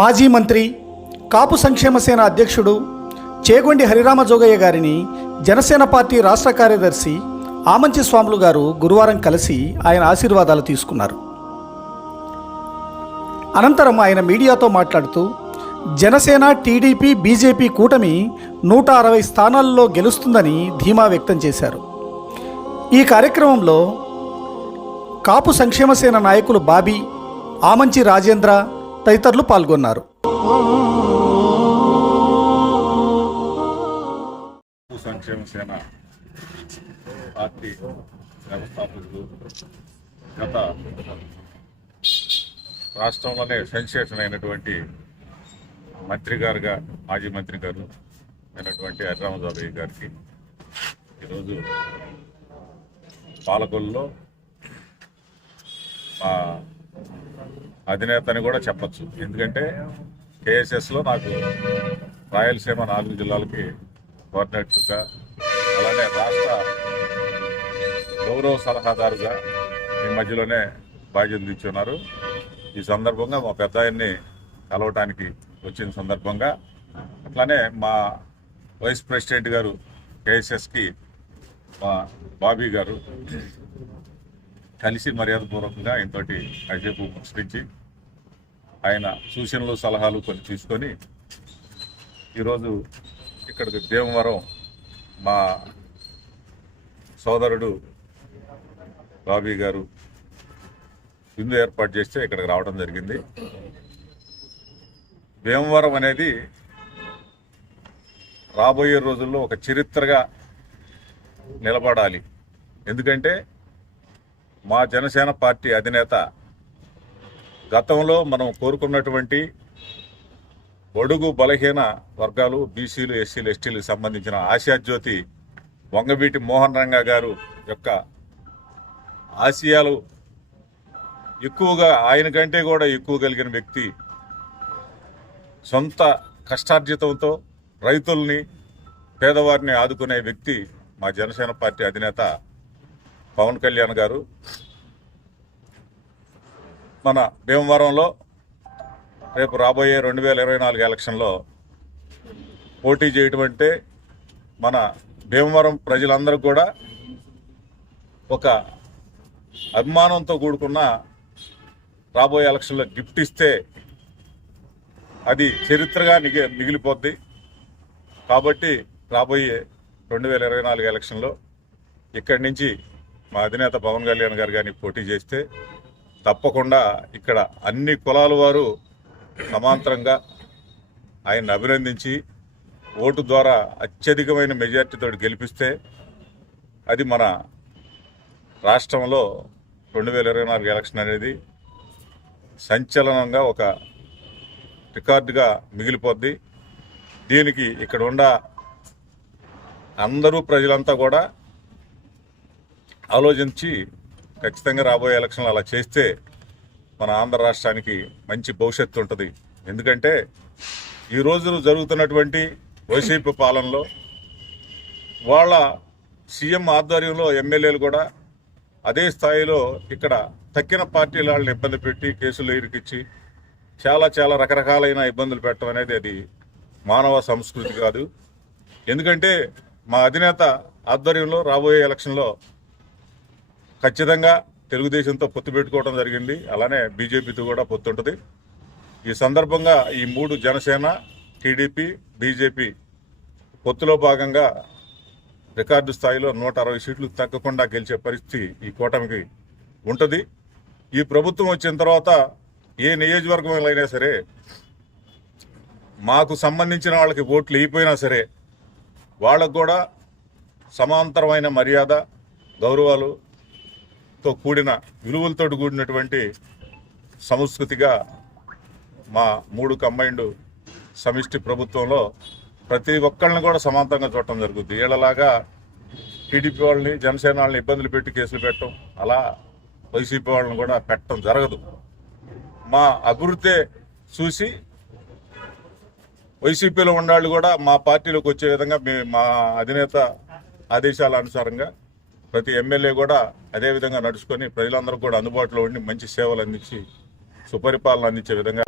మాజీ మంత్రి కాపు సంక్షేమ సేన అధ్యక్షుడు చేగొండి హరిరామజోగయ్య గారిని జనసేన పార్టీ రాష్ట్ర కార్యదర్శి ఆమంచి స్వాములు గారు గురువారం కలిసి ఆయన ఆశీర్వాదాలు తీసుకున్నారు. అనంతరం ఆయన మీడియాతో మాట్లాడుతూ జనసేన, టీడీపీ, బీజేపీ కూటమి 160 స్థానాల్లో గెలుస్తుందని ధీమా వ్యక్తం చేశారు. ఈ కార్యక్రమంలో కాపు సంక్షేమ సేన నాయకులు బాబీ, ఆమంచి రాజేంద్ర తదితరులు పాల్గొన్నారు. సంక్షేమ సేన పార్టీ వ్యవస్థాపకులు గత రాష్ట్రంలోనే సెన్సేషన్ అయినటువంటి మంత్రి గారుగా మాజీ మంత్రి గారు అయినటువంటి హరిరామజోగయ్య గారికి ఈరోజు పాలకొల్లులో మా అధినేతని కూడా చెప్పచ్చు. ఎందుకంటే కేఎస్ఎస్లో నాకు రాయలసీమ 4 జిల్లాలకి కోఆర్డినేటర్గా, అలానే రాష్ట్ర గౌరవ సలహాదారుగా ఈ మధ్యలోనే బాధ్యతలు ఇచ్చున్నారు. ఈ సందర్భంగా మా పెద్ద ఆయన్ని కలవటానికి వచ్చిన సందర్భంగా, అట్లానే మా వైస్ ప్రెసిడెంట్ గారు కేఎస్ఎస్కి మా బాబీ గారు కలిసి మర్యాదపూర్వకంగా ఆయనతోటి కాసేపు ముచ్చరించి ఆయన సూచనలు సలహాలు కొన్ని తీసుకొని ఈరోజు ఇక్కడికి భీమవరం మా సోదరుడు బాబీ గారు విందు ఏర్పాటు చేస్తే ఇక్కడికి రావడం జరిగింది. భీమవరం అనేది రాబోయే రోజుల్లో ఒక చరిత్రగా నిలబడాలి. ఎందుకంటే మా జనసేన పార్టీ అధినేత గతంలో మనం కోరుకున్నటువంటి బడుగు బలహీన వర్గాలు, బీసీలు, ఎస్సీలు, ఎస్టీలకు సంబంధించిన ఆశాజ్యోతి వంగవీటి మోహన్ రంగా గారు యొక్క ఆశయాలు ఎక్కువగా, ఆయన కంటే కూడా ఎక్కువ కలిగిన వ్యక్తి, సొంత కష్టార్జితంతో రైతుల్ని, పేదవారిని ఆదుకునే వ్యక్తి మా జనసేన పార్టీ అధినేత పవన్ కళ్యాణ్ గారు. మన భీమవరంలో రేపు రాబోయే 2024 ఎలక్షన్లో పోటీ చేయటం అంటే మన భీమవరం ప్రజలందరూ కూడా ఒక అభిమానంతో కూడుకున్న రాబోయే ఎలక్షన్లో గిఫ్ట్ ఇస్తే అది చరిత్రగా మిగిలిపోద్ది. కాబట్టి రాబోయే 2024 ఎలక్షన్లో ఇక్కడి నుంచి మా అధినేత పవన్ కళ్యాణ్ గారు కానీ పోటీ చేస్తే తప్పకుండా ఇక్కడ అన్ని కులాల వారు సమాంతరంగా ఆయన్ని అభినందించి ఓటు ద్వారా అత్యధికమైన మెజార్టీతో గెలిపిస్తే అది మన రాష్ట్రంలో 2024 ఎలక్షన్ అనేది సంచలనంగా ఒక రికార్డుగా మిగిలిపోద్ది. దీనికి ఇక్కడ ఉన్న అందరూ ప్రజలంతా కూడా ఆలోచించి ఖచ్చితంగా రాబోయే ఎలక్షన్లు అలా చేస్తే మన ఆంధ్ర రాష్ట్రానికి మంచి భవిష్యత్తు ఉంటుంది. ఎందుకంటే ఈరోజు జరుగుతున్నటువంటి వైసీపీ పాలనలో వాళ్ళ సీఎం ఆధ్వర్యంలో ఎమ్మెల్యేలు కూడా అదే స్థాయిలో ఇక్కడ తక్కిన పార్టీల వాళ్ళని ఇబ్బంది పెట్టి కేసులు ఇరికిచ్చి చాలా రకరకాలైన ఇబ్బందులు పెట్టడం అనేది అది మానవ సంస్కృతి కాదు. ఎందుకంటే మా అధినేత ఆధ్వర్యంలో రాబోయే ఎలక్షన్లో ఖచ్చితంగా తెలుగుదేశంతో పొత్తు పెట్టుకోవడం జరిగింది. అలానే బీజేపీతో కూడా పొత్తు ఉంటుంది. ఈ సందర్భంగా ఈ 3 జనసేన, టీడీపీ, బీజేపీ పొత్తులో భాగంగా రికార్డు స్థాయిలో 160 సీట్లు తగ్గకుండా గెలిచే పరిస్థితి ఈ కూటమికి ఉంటుంది. ఈ ప్రభుత్వం వచ్చిన తర్వాత ఏ నియోజకవర్గంలో అయినా సరే మాకు సంబంధించిన వాళ్ళకి ఓట్లు అయిపోయినా సరే వాళ్ళకు కూడా సమాంతరమైన మర్యాద, గౌరవాలతో కూడిన, విలువలతో కూడినటువంటి సంస్కృతిగా మా 3 కంబైన్డ్ సమిష్టి ప్రభుత్వంలో ప్రతి ఒక్కళ్ళని కూడా సమాంతరంగా చూడటం జరుగుతుంది. వీళ్ళలాగా టీడీపీ వాళ్ళని, జనసేన వాళ్ళని ఇబ్బందులు పెట్టి కేసులు పెట్టడం, అలా వైసీపీ వాళ్ళని కూడా పెట్టడం జరగదు. మా అభివృద్ధి చూసి వైసీపీలో ఉన్నవాళ్ళు కూడా మా పార్టీలోకి వచ్చే విధంగా మా అధినేత ఆదేశాల అనుసారంగా ప్రతి ఎమ్మెల్యే కూడా అదేవిధంగా నడుచుకొని ప్రజలందరూ కూడా అందుబాటులో ఉండి మంచి సేవలు అందించి సుపరిపాలన అందించే విధంగా